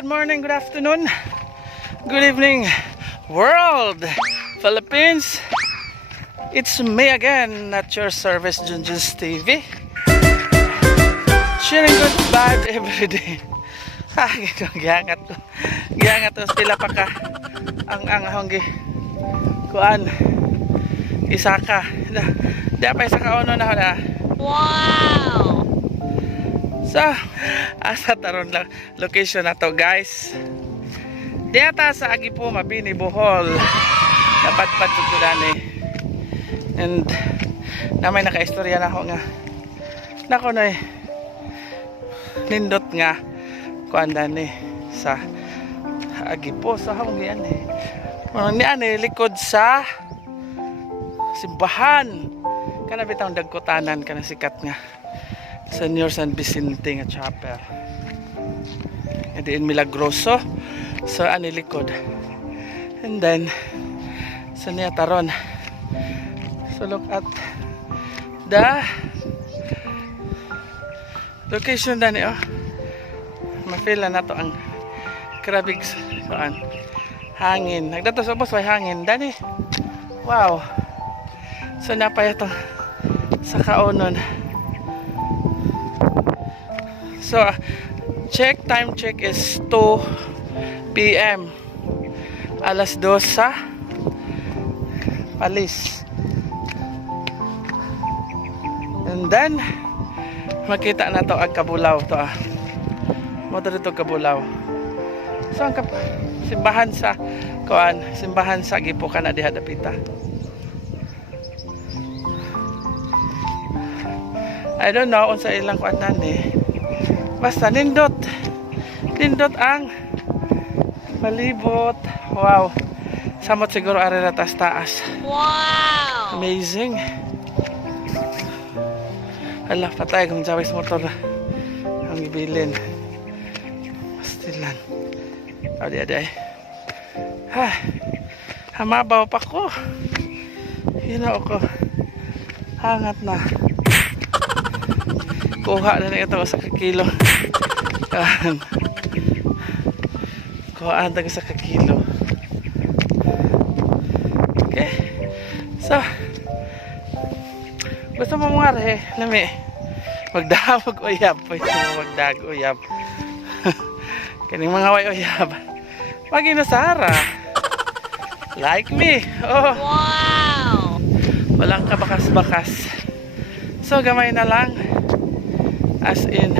good morning, good afternoon, good evening, world, Philippines. It's me again, at your service, Junjun's TV. Sharing good vibe every day. Gihangat ko. Gihangat ko sila pa ka. Ang honggi. Kuan. Isa ka. Di pa isa ka ono na na. Wow! So, asa taron lang location na to, guys. Diata sa Agipo, Mabini, Bohol. Napadpad ko dani. And namay naka-istorya na ako nga. Nako noy. Nindot nga kuan dani sa Agipo sa hong yan eh. Niyan eh likod sa simbahan. Kana bitang dagkutanan kana sikat nga. Senior San Vicente nga chapel. And in Milagroso sa anilikod. And then sa niya taron. So look at the location dani oh. Ma-feel na to ang krabig saan hangin. Nagdato sa ubos may hangin dani. Wow. So napaya to sa kaonon. So, time check is 2 p.m. Alas 2 sa Palis. And then, makita na to ang Kabulaw to ah. Moto dito Kabulaw. So, ang simbahan sa kuan, simbahan sa Agipo kana diha dapita. I don't know unsa ilang kuan nani. Basta nindot ang palibot. Wow, samot siguro ari na taas. Wow! Amazing. Hala, patay kung jawis motor ang ibilin. Pastilan. Adi. Ha, hamabaw pa ko. Hinaw ko. Hangat na. Kuha na ito sa kakilo. Kuha na sa kakilo. Okay. So, gusto mo mga re, lami. Magdawag uyab. Pwede mo magdag uyab. Kaning mga way uyab. Maginasara. Like me. Oh. Wow! Walang kabakas-bakas. So, gamay na lang. As in,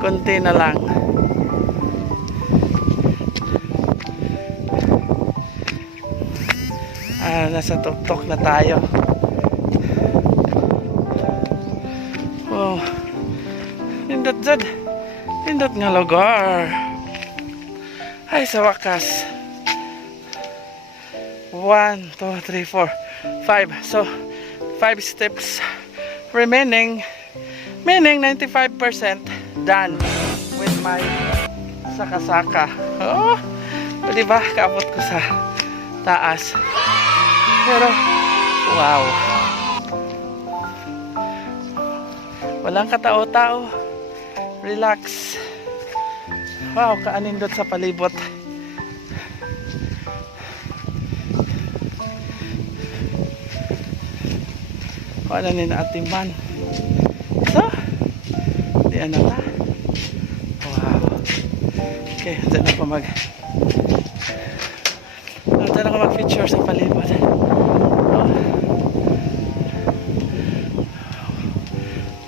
konti na lang. Nasa tuktok na tayo. Oh, nindot dyan. Nindot nga lugar. Ay, sa wakas. 1, 2, 3, 4, 5. So, 5 steps remaining. Meaning 95% done with my saka-saka. Oh, diba? Kaabot ko sa taas. Pero, wow. Walang katao-tao. Relax. Wow, kaanindot sa palibot. Wala nina atiman. So, diyan na ta. Wow. Okay, dyan ako mag-feature sa palibot. Oh.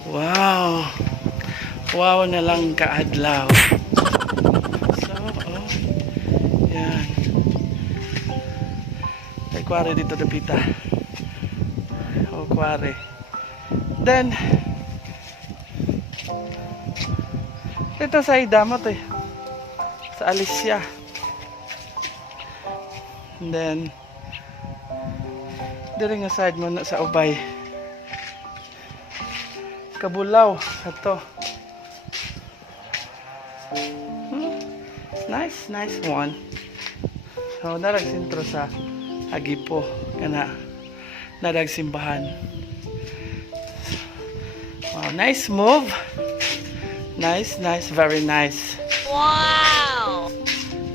Wow. Wow na lang kaadlaw. So, oh. Yan. May kware dito dapita. Oh, kware. Then, ito sa idamot eh. Sa Alicia. And then, diri nga side mo na sa Ubay. Kabulaw. Ito. Nice one. So, narag sentro sa Agipo. Kana, narag simbahan. Wow, nice move. Nice, very nice. Wow!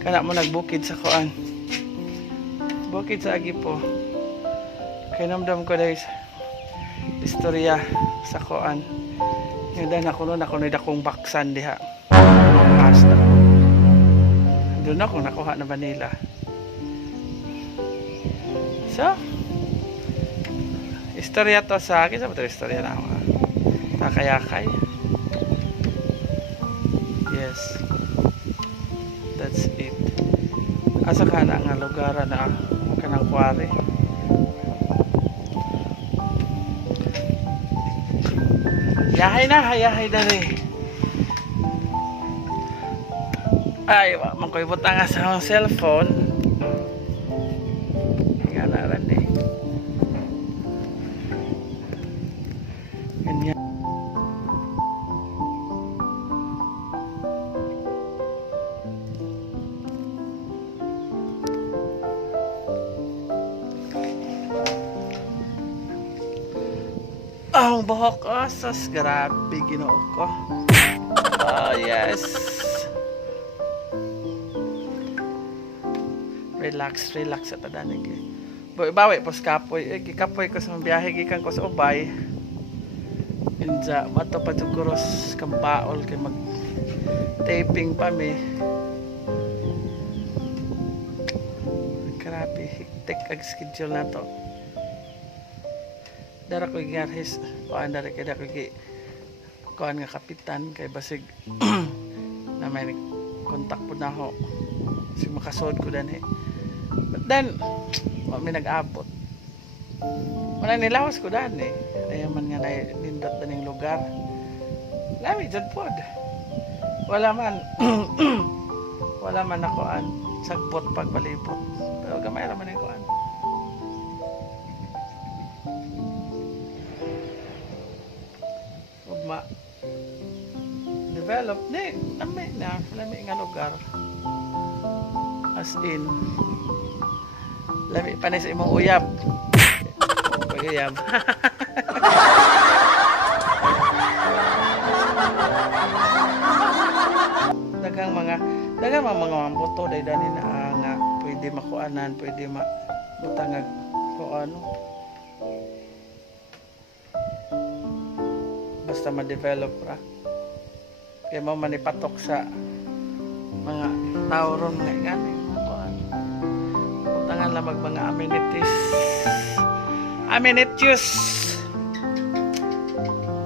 Kana mo nagbukid sa kuan. Bukid sa Agipo. Kay namdam ko dahil istorya sa kuan. Yung dahil ako akong baksan diha. Hasta. Doon ako nakuha na Manila. So, istorya to sa akin. Sa ba ito istorya na ako? Takayakay. Yes. That's it. Asa ka na nga lugar na kanang kwari. Yahay na, yahay na rin. Ay, mangkoy butang nga sa akong cellphone. Nga na rin eh. Ganyan. Ang buhok ko, sus, grabe ginoo ko. Oh, yes. Relax, relax sa tadanig eh. Bawi, pos kapoy. Kapoy ko sa biyahe, gikan ko sa Ubay. Inja, mato pa tuguros kampaol kay mag taping pa mi. Grabe, hiktik ang schedule na to. Dara ko gigarhis kuan dara kay dara ko kuan nga kapitan kay basig na may kontak po na ho si makasod ko dan but then may nag-abot wala nilawas ko dan ayaw man nga nindot daning lugar lami dyan pod wala man wala man ako an sagpot pagpalipot pero gamay raman yung kuan. Develop lami nga lugar as in lami pa na sa imong uyab pag-uyab dagang mga mambuto dahil dani na nga pwede makuanan pwede butangag kung ano basta ma-develop ra kaya mo manipatok sa mga tao ron nga gani utangan lang mga amenities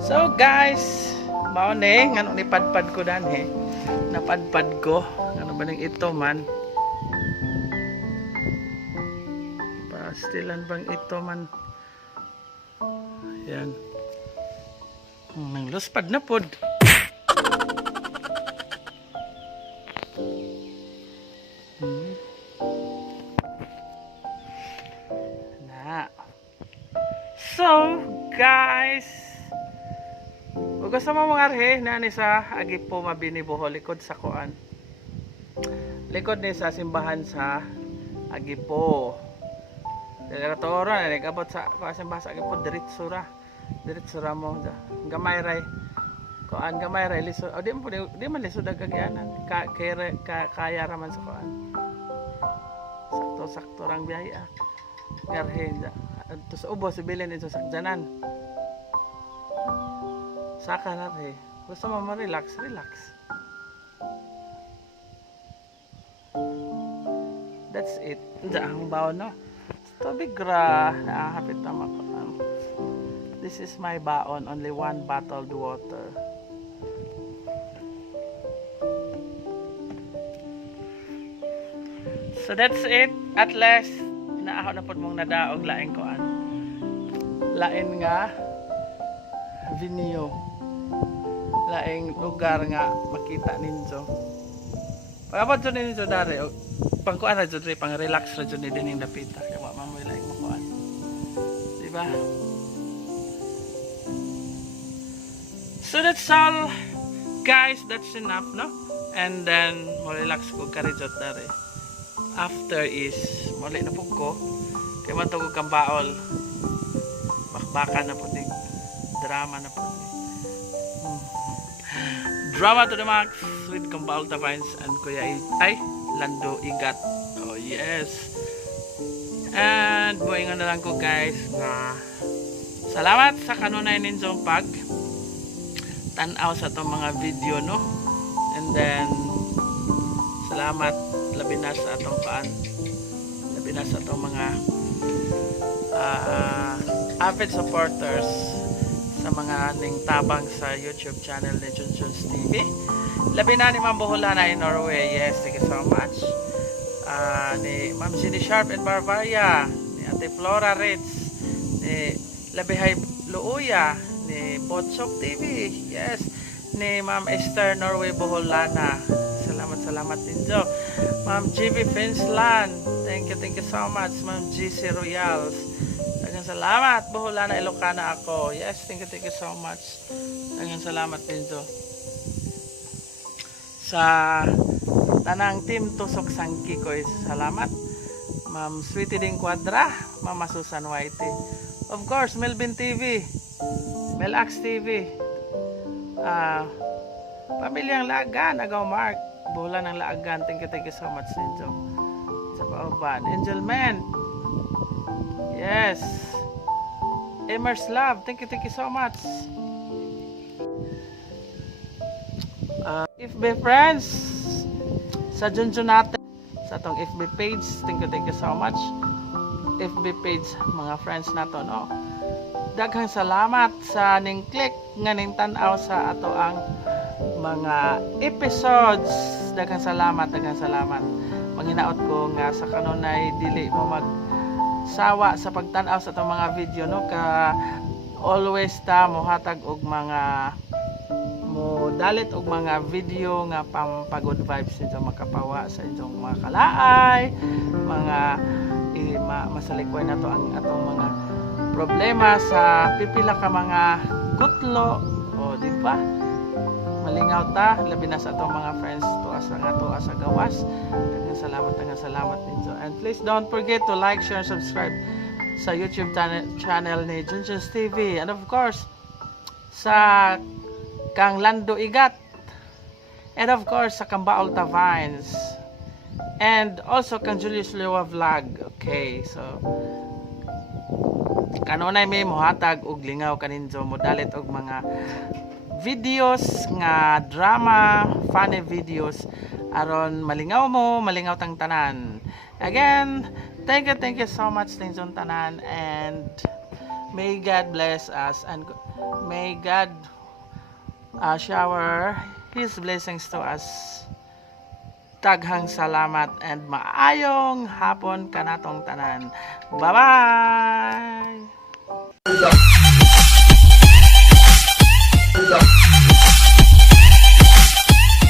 so guys mao ni ngano ni padpad ko dan napadpad ko ano ba ning ito man pastilan bang ito man yan nang luspad na pod. Na. So, guys, ug sa mga arhe na ni sa Agipo Mabini Bohol likod sa kuan. Likod ni sa simbahan sa Agipo. Diretoro na nagabot sa simbahan sa Agipo diretso ra mo gamay ray kuan gamay ray lisod o di man lisod agagyanan kaya raman sa kuan sakto rang biyahe garhe to sa ubos sibilin ito sa sakjanan saka na rin gusto mo relax that's it ang baon no tubig ra nakahapit na makuan. This is my baon, only one bottled water. So that's it. At last, inaahaw na po mong nadaog laing koan. Lain nga venue. Laing lugar nga makita ninyo. Pagabot dyan ninyo dari, pangkuan na dyan, pang relax na dyan din yung napita. Kaya mamoy laing makuan. Diba? So that's all guys, that's enough no and then mo relax ko karijot dari after is muli na pug ko kay man to kang baol bakbakan na pud drama na pud drama to the max with Kambaol Tavines and Kuya ay Lando Igat. Oh yes. And buingon na lang ko guys na salamat sa kanunay ninyong pag tanaw sa itong mga video, no? And then salamat labi na sa atong labi na sa atong mga avid supporters sa mga ning tabang sa YouTube channel ni Junjuns TV. Labi na ni Ma'am Boholana in Norway. Yes, thank you so much. Ni Ma'am Jenny Sharp in Bavaria, ni Ate Flora Ritz, ni Labihay Luuya, ni Botsok TV. Yes, ni Ma'am Esther Norway Boholana. Salamat ninyo. Ma'am GB Finsland, thank you so much. Ma'am GC Royals, daghang salamat. Boholana Ilocana ako. Yes, thank you so much. Daghang salamat ninyo. Sa tanang team Tusok Sangki ko salamat. Ma'am Sweetie Ding Quadra, Mama Susan Whitey, of course Melvin TV, Melax TV, Pamilyang Lagan, Agaw Mark, Bulan ng Laagan, thank you so much ninyo. Sa pauban, Angel Man, yes, Emers Love, thank you so much. FB friends sa Junjun natin sa atong FB page, thank you so much. FB page mga friends nato, no, daghang salamat sa ning click nga ning tan-aw sa ato ang mga episodes. Daghang salamat manghinaot ko nga sa kanunay dili mo magsawa sa pagtan-aw sa atong mga video, no, ka always ta mohatag og mga dalit og mga video nga pampagod vibes sa makapawa sa inyong mga kalaay, mga masalikwa na to ang atong mga problema sa pipila ka mga gutlo, o di ba? Malingaw ta labi na sa atong mga friends tuwa sa gawas. Daghang salamat ninyo. And please don't forget to like, share, subscribe sa YouTube channel ni Junjuns TV, and of course sa kang Lando Igat, and of course sa kang Baolta Vines, and also kang Julius Lewa Vlog. Okay, so kanunay may mohatag og lingaw kaninyo, modalit og mga videos nga drama, funny videos aron malingaw tang tanan. Again, thank you so much ninyong tanan, and may God bless us, and may God shower His blessings to us. Daghang salamat and maayong hapon kanatong tanan. Bye-bye!